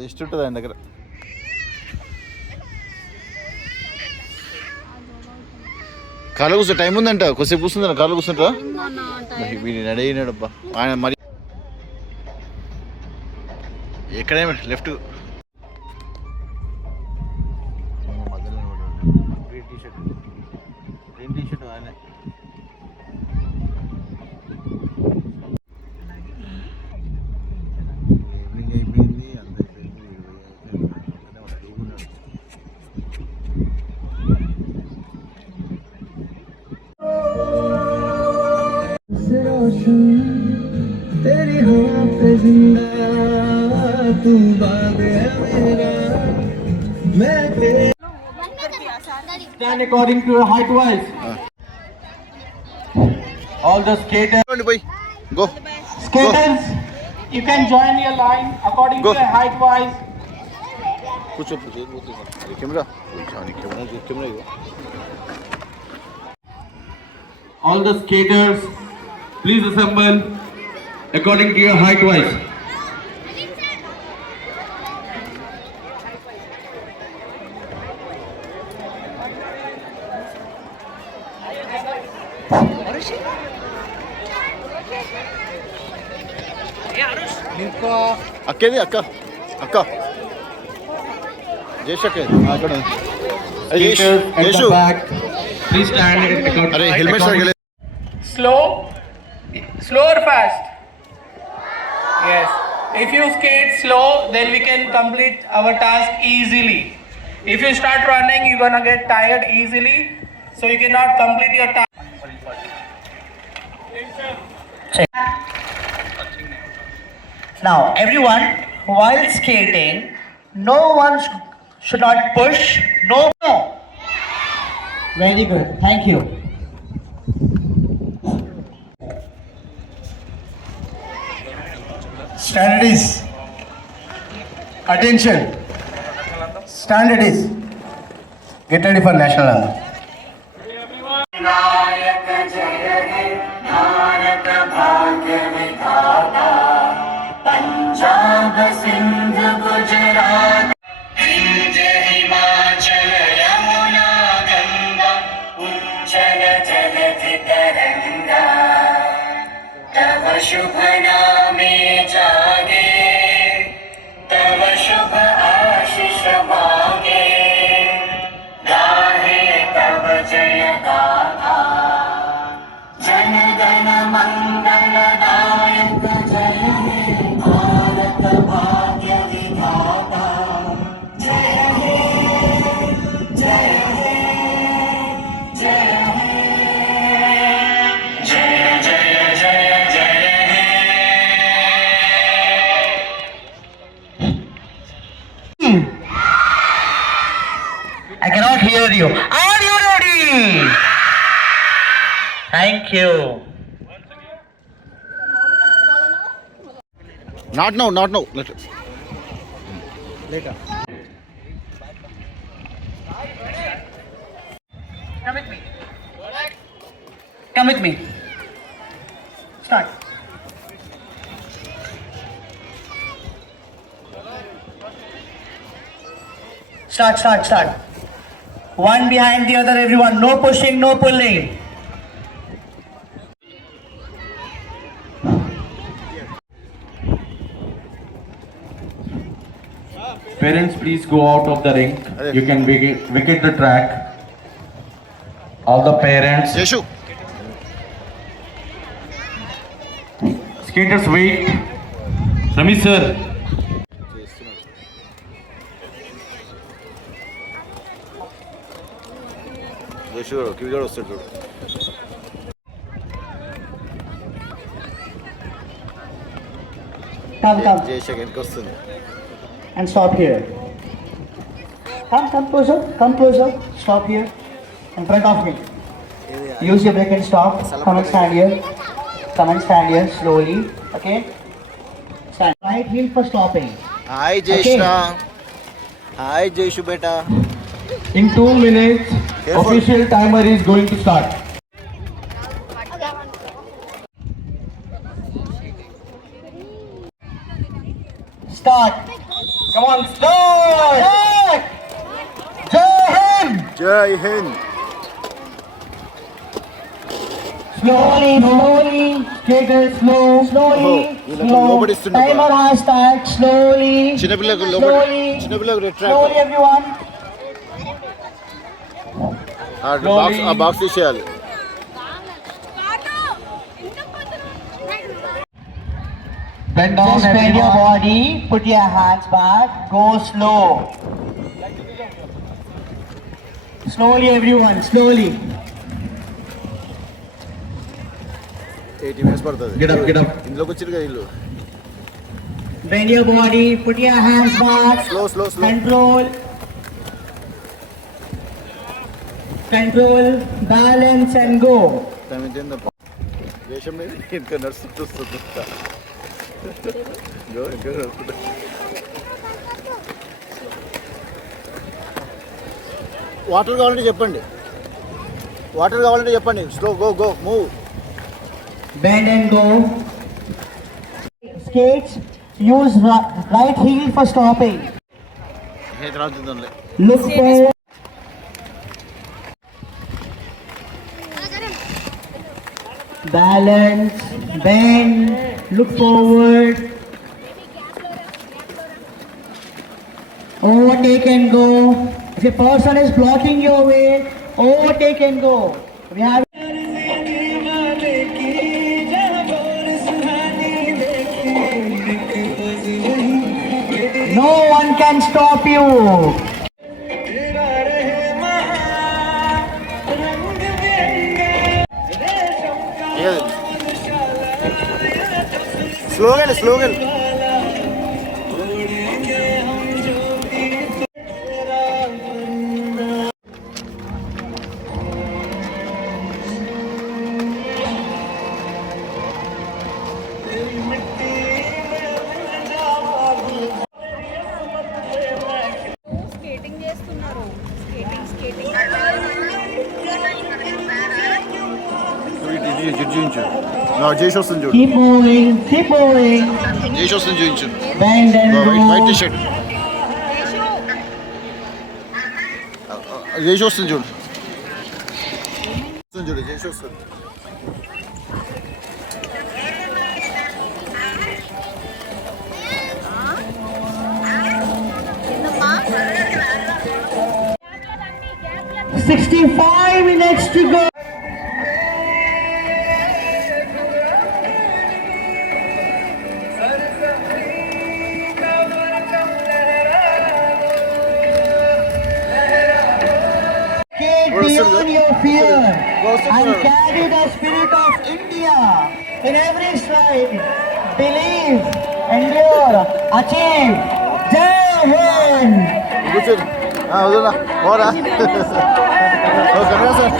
List ఉంటుంది ఆయన దగ్గర. కాళ్ళు కూర్చో, టైం ఉందంట, కొద్దిసేపు కూర్చుందా, కాళ్ళు కూర్చుంటా. వీడి రెడీ అయినాడబ్బా ఆయన. మరి ఎక్కడేమి లెఫ్ట్ మధ్యలో గ్రీన్ టీ షర్ట్ ఆయన. ఈవినింగ్ అయిపోయింది, అంత అయిపోయింది. तेरी हवा पे जिंदा तू बाग है मेरा मैं stand according to your height wise. All the skaters go. Skaters, you can join your line according to your height wise. कुछ camera camera. All the skaters, please assemble according to your height wise. అక్కేది అక్క అక్క జేషకే అక్కడ జేషు please stand. అరే helmet సరిగ్గా slow or fast? Yes, if you skate slow then we can complete our task easily. If you start running you're gonna get tired easily, so you cannot complete your task. Now everyone, while skating, no one should not push. No. Very good, thank you. Standards. Attention. Standards. Get ready for national anthem. Punjab Sindh Gujarat Hind Himachal Yamuna Ganga उज्जल जलधि तरंगा तव शुभ नामे जागे तव शुभ आशीष मांगे गाहे तव जय गाथा जन गण मंगल दायक जय हे भारत भाग्य विधाता जय हे जय हे जय हे जय जय जय जय हे. I cannot hear you. Are you ready? Thank you. Not now. Later. Come with me. Come with me. Start. Start. One behind the other, everyone. No pushing, no pulling. Parents, please go out of the ring. You can vacate the track. All the parents. జేషు Skaters, wait. Ramesh sir. జేషు కివిగాడు వస్తాడు చూడు. Come. జేషు వెనక వస్తుంది. And stop here. Come closer. Stop here. In front of me. Use your brake and stop. Come and stand here. Slowly. Okay? Stand. Right heel for stopping. Hi జేష్రా. Hi జేషు బేటా. In 2 minutes, Careful. official timer is going to start. Start. Come on, slow. Jai Hind. Jai Hind. Slowly, skaters, slowly. nobody stood up. Timer has started, slowly. చిన్నపిల్లకు track Slowly, everyone. ఆ box తీసేయాలి. Just bend your body, put your hands back, go slow. Slowly, everyone, slowly. 80 minutes పడుతుంది. Get up. ఇందులోకి వచ్చారు కదా ఇల్లు. Bend your body, put your hands back. Slow. Control, balance and go. వేషం మీద ఇంకా నడుస్తూ వస్తుంది. వాటర్ కావాలంటే చెప్పండి. Slow go move. Bend and go. Skates, use right heel for stopping. Look forward. Balance, bend, look forward. Overtake and go. If a person is blocking your way, overtake and go. We have no one can stop you. స్లోగా skating చేస్తున్నారు. Skating చూపించు. జేష్ వస్తుంది చూడు. Keep moving. జేష్ వస్తుంది చూపించు. Bend and wait go. T shirt Jesh వస్తుంది చూడు. జేష్ వస్తుంది. ఏందమ్మా? 65 minutes to go. Beyond your fear and carry the spirit of India in every stride. Believe, endure, achieve. Jai Hind. కూర్చోండి. వదలా పోరా. సార్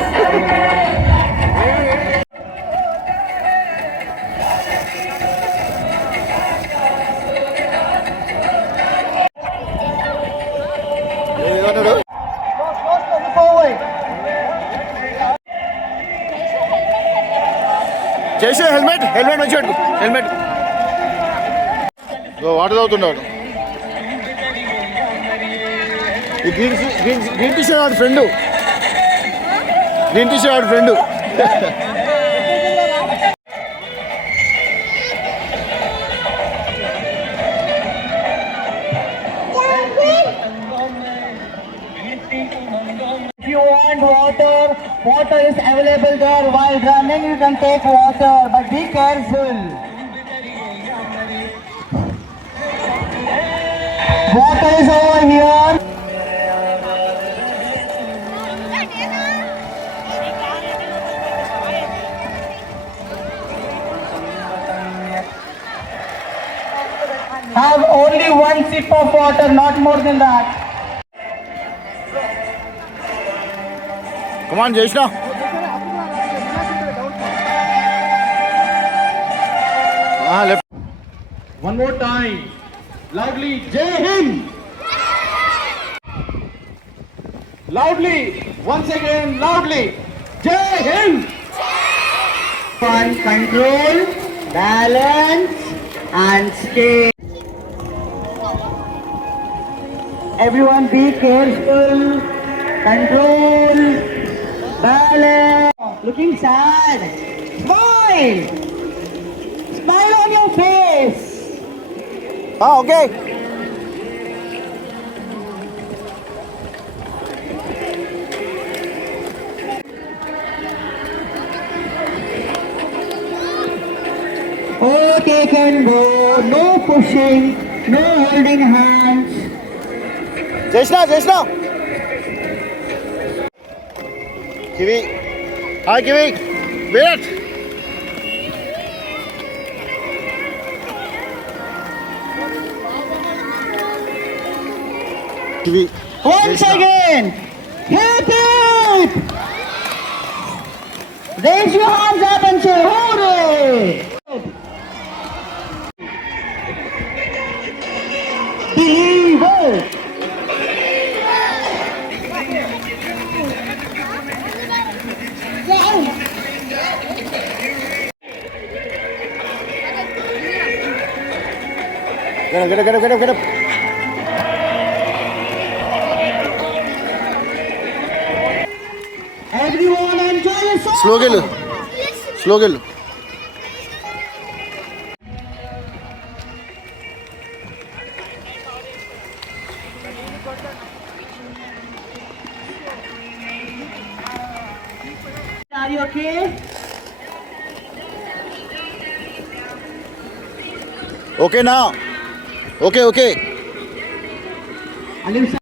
ఏమన్నాడు? Forward. జేష్ హెల్మెట్ మంచిగా పెట్టుకో. హెల్మెట్ వాటర్ తాగుతున్నాడు. ఈ గ్రీన్ టీ షర్ట్ ఆడు friend. If you want water is available there. While running, you can take water, but be careful. Water is over here. Have only one sip of water, not more than that. కమాన్ చేసినా. Left. One more time. Loudly, Jai Hind. Loudly. Once again, loudly. Jai Hind. One, control, balance, and skate. Everyone be careful. Control. Balance. Looking sad. Smile. Smile on your face. Okay. Okay, can go. No pushing. No holding hands. Jeshna. Kiwi. Hi, Kiwi. Wait. Kiwi. Once again. Hip hip. Raise your hands up and say hooray. Believer. Get up. Everyone enjoy your song. Slow gelu. Are you okay? Okay now. Okay. Alim sir.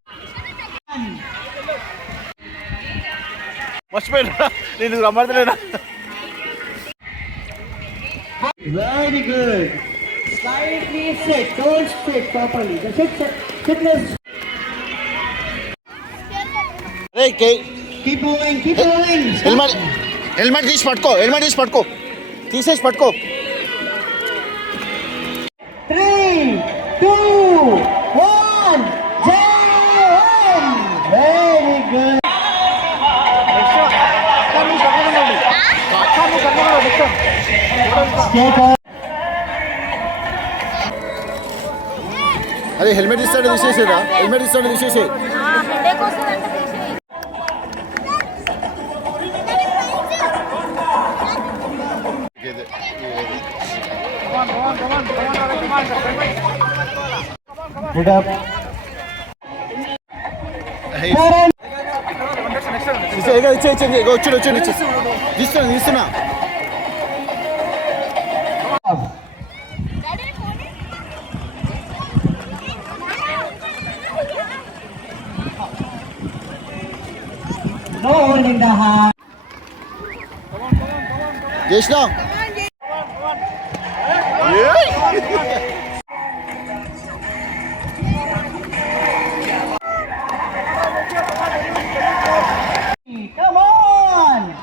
మర్చిపోయినా నేను రమ్మడలేనా Very good. Slightly sit. Don't sit properly. The fitness. Ray Keep moving. Keep moving. Helmet తీసి పట్టుకో తీసేసి పట్టుకో 3, 2, 1. Jai. Very good. Stay calm. అదే helmet ఇస్తాడు తీసేసేదా తీసేసే headache వస్తుందంటే తీసేయి. Get up. వచ్చాడు తీస్తున్నా No holding the hand. చేసినా Come on.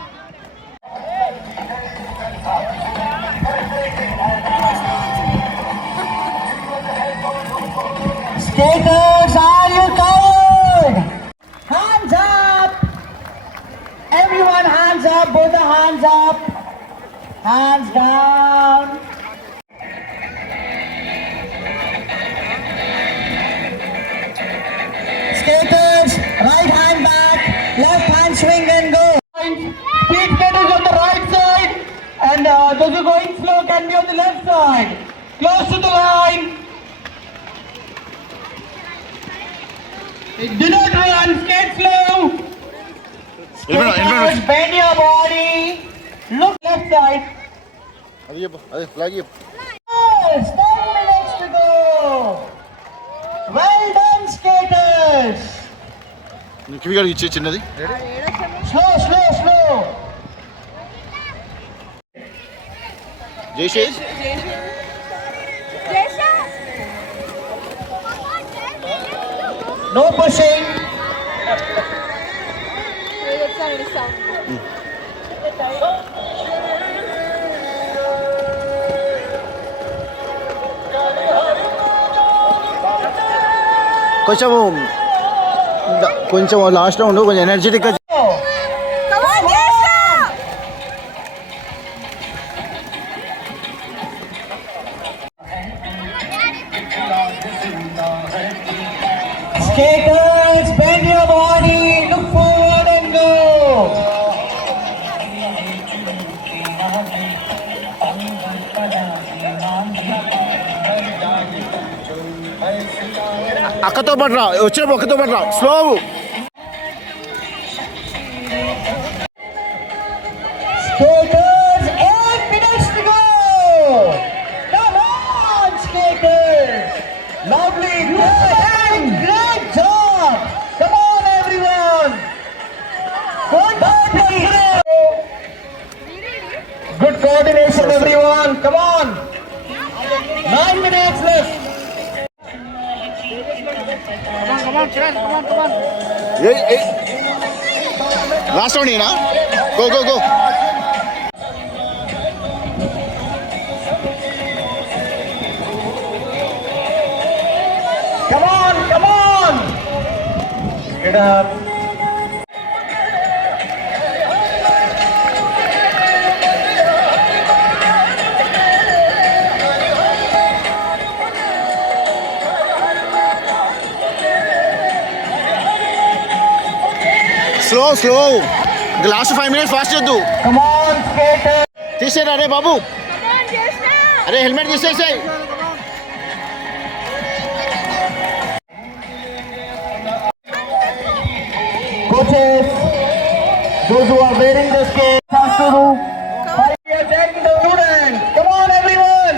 Skaters, are you tired? Hands up. Everyone hands up. Both the hands up. Hands down. Skaters, right hand back, left hand swing and go. Speed skaters on the right side, and those who are going slow can be on the left side. Close to the line. Do not run, skate slow. Skaters, bend your body. Look left side. అదే flag Yes, 10 minutes to go. Well done, skaters. Kiwi గారికి ఇచ్చే చిన్నది Slow. జయశేష్ No pushing. కొంచెం లాస్ట్లో ఉండు కొంచెం ఎనర్జెటిక్గా Skaters. ఒక్కతో పాటు రా, వచ్చినప్పుడు ఒక్కతో పాటు రా, slow. Skaters, 8 minutes to go. Come on, skaters. Lovely, great job. Come on, everyone. Good coordination, everyone. Come on. 9 minutes left. Last round ఏనా? Go go go. Come on, come on. Get up. Slow slow. ఇంకా last 5 minutes fast చేద్దు. Come on, skaters. తీసేరా అరే బాబు, అరే helmet తీసేసాయి. Coaches, those who are wearing the skates have to do. We are taking the students. Come on, everyone.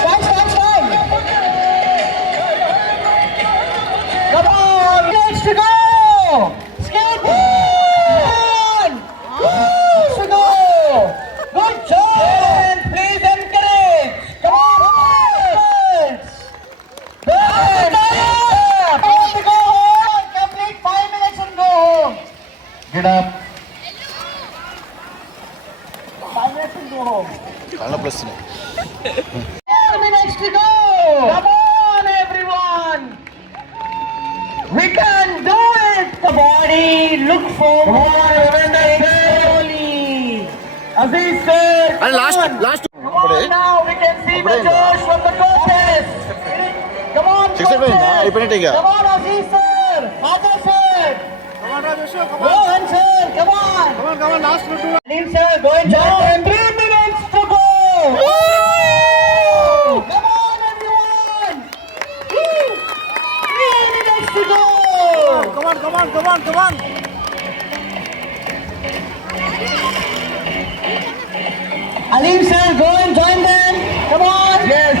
Stop. Come on, let's go. Skate on. Let's go. Good job. Please encourage. Come on, girls. Go home. Complete 5 minutes and go home. Get up. 5 minutes and go home. కళ్ళప్పుడు వస్తున్నాయి. 4 minutes to go. Come on, everyone. We can do it. The body, look forward. Slowly. Aziz sir. అరే last come on. Last. Come on now. We can see the josh from the coaches. Come on, Six అయిపోయిందా? coaches. అయిపోయినట్టే ఇక. Come on, Aziz sir. Father sir. Come on, Raju. Come on. Rohan sir. Come on. Come on. Last two. Alim sir, go and join. 3 minutes to go. Come on, everyone. 3 minutes to go. Come on. Alim sir, go and join them. Come on. Yes.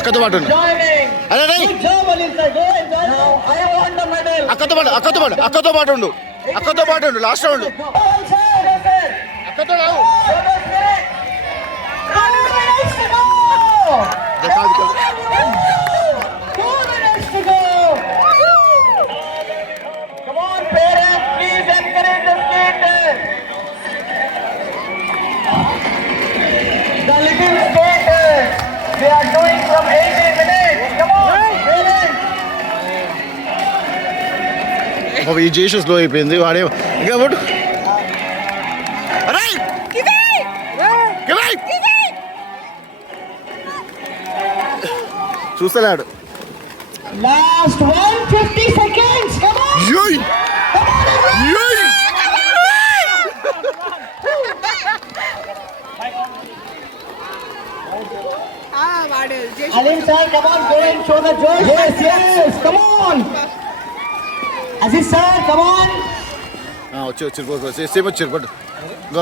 అక్కతో పాటు ఉండు. Joining. అరే రే, Good job, Alim sir. Go and join. Now, I want the medal. అక్కతో పాటు ఉండు. Last round. Rohan sir. Yes, sir. అక్కతో రావు. 2 minutes to go. కాదు కాదు. 2 minutes to go. Come on, parents, please encourage the skaters. The little skaters, they are doing from 18 minutes. Come on, parents. ఈ చేసి slow అయిపోయింది వాడే. ఇంకా ఒకటి. అరే చూస్తలేడు. Last 150 seconds. Come on. యోయ్ Come on, everyone. యోయ్. Alim sir, come on, go and show the joy. Yes, come on. Aziz sir, come on. వచ్చి same వచ్చారు but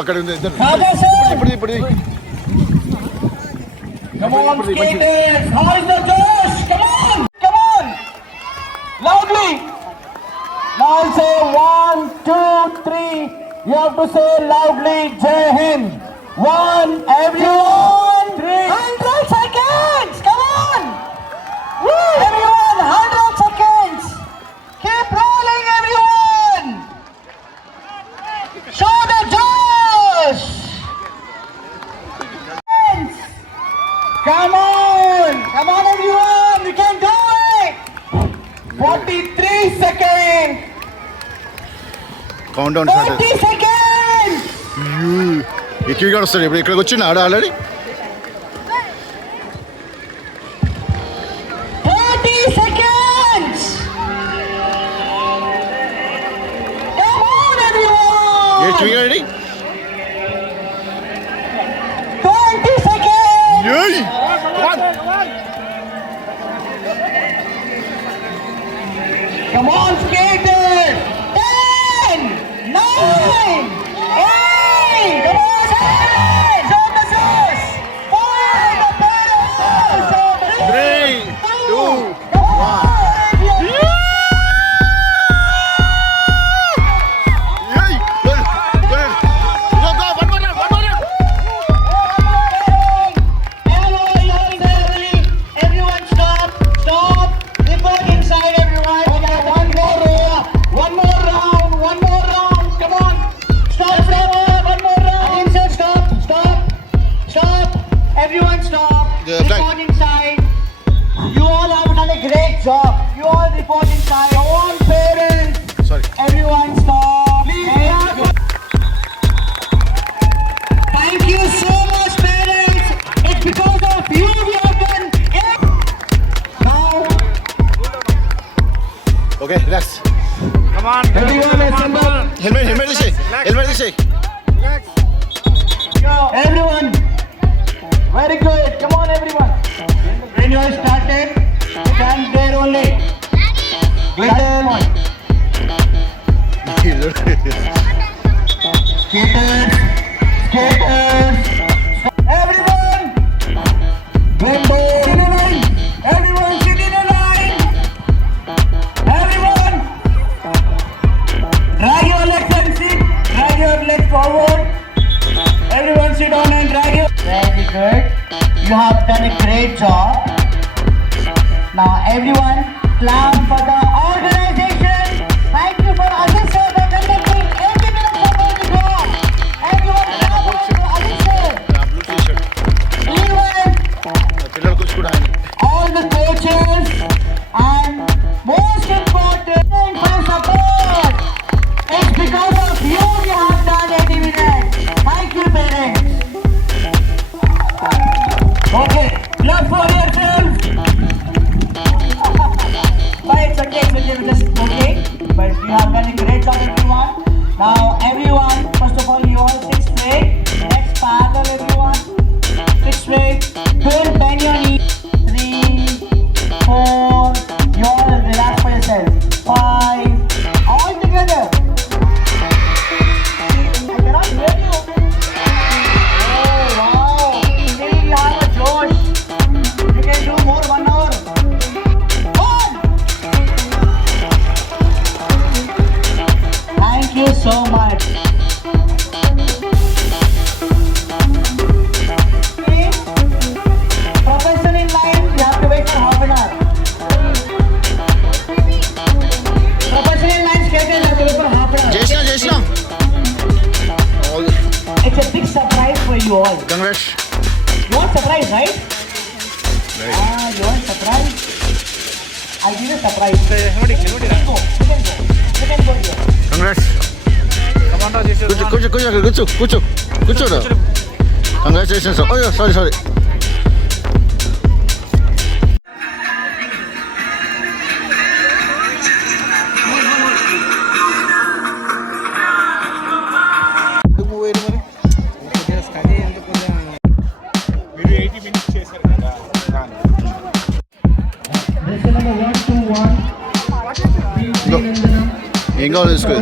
అక్కడ ఉంది ఇద్దరు. Father sir. ఇప్పుడు Come on, skaters. How is the josh? Come on. Loudly. Now say 1, 2, 3. You have to say loudly, Jai Hind. 1, everyone. 100 seconds. Come on. Woo. Everyone, 100 seconds. Keep rolling, everyone. Show the josh. Come on, everyone. We can do it. 43 seconds. Count down 40 seconds. ఎక్కి కూడా వస్తాడు. ఇప్పుడు ఇక్కడికి వచ్చిండు ఆడ already. 30 seconds. Come on, everyone. Ready. 20 seconds. యోయ్. Come on, skaters! 10, 9, 8, come on, 7, services! 5, the parents! 3, 2, come on! Yay! Good, good. Go, go, one more round, one more round. Everyone stop, stop, report inside everyone. Okay, one more row, one more round, come on. Stop, one more round. Inside, stop, everyone stop. Yeah, flag. Report inside. You all have done a great job. You all report inside. All parents, Sorry. everyone stop. Thank you so much, parents. It's because of you we have done it. Now, Okay, relax. everyone assemble. Helmet this way. Helmet this way. Everyone. Very good. Come on, everyone. When you are started, stand there only. Glitter. Skaters. Everyone. Rainbow. Sit in a line. Everyone sit in a line. Everyone. Drag your legs and sit. Drag your legs forward. Everyone sit down and drag your. Very good. You have done a great job. Now everyone clap for the organization. Thank you for Ajit sir for conducting 80 minutes of the job. Everyone clap for Ajit sir. Blue t-shirt. Even పిల్లలు కూర్చు కూడా ఆయన. all the coaches and most important for support. It's because of you we have done 80 minutes. Thank you, parents. Okay, clap for yourselves. But it's okay, just okay. But you have done a great job, everyone. Now, everyone, first of all, you all sit straight. Next, parallel, everyone. Sit straight. Don't bend your knee. 3, 4. You all relax for yourself. 5. All together. I cannot hear you. Oh, wow. Still you have a Josh. You can do more 1 hour. On. Thank you so much. Profession in line, you have to wait for half an hour. Profession in line, skaters have to wait for half an hour. చేసిన All It's a big surprise for you all. congrats. You want surprise, right? You want surprise? I'll give you a surprise. You can go. You can go here. Congrats. కూర్చోడు. Congratulations. Oh yeah, sorry. ఏం కావాలి తీసుకో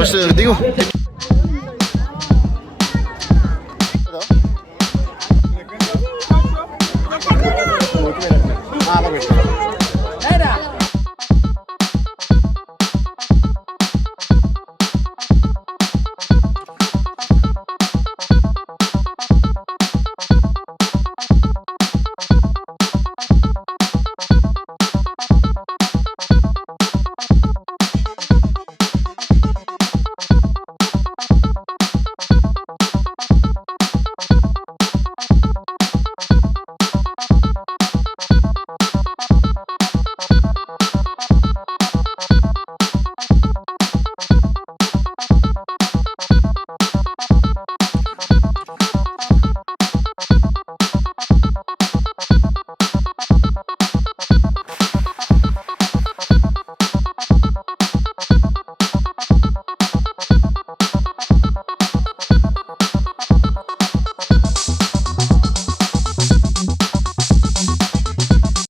first దిగు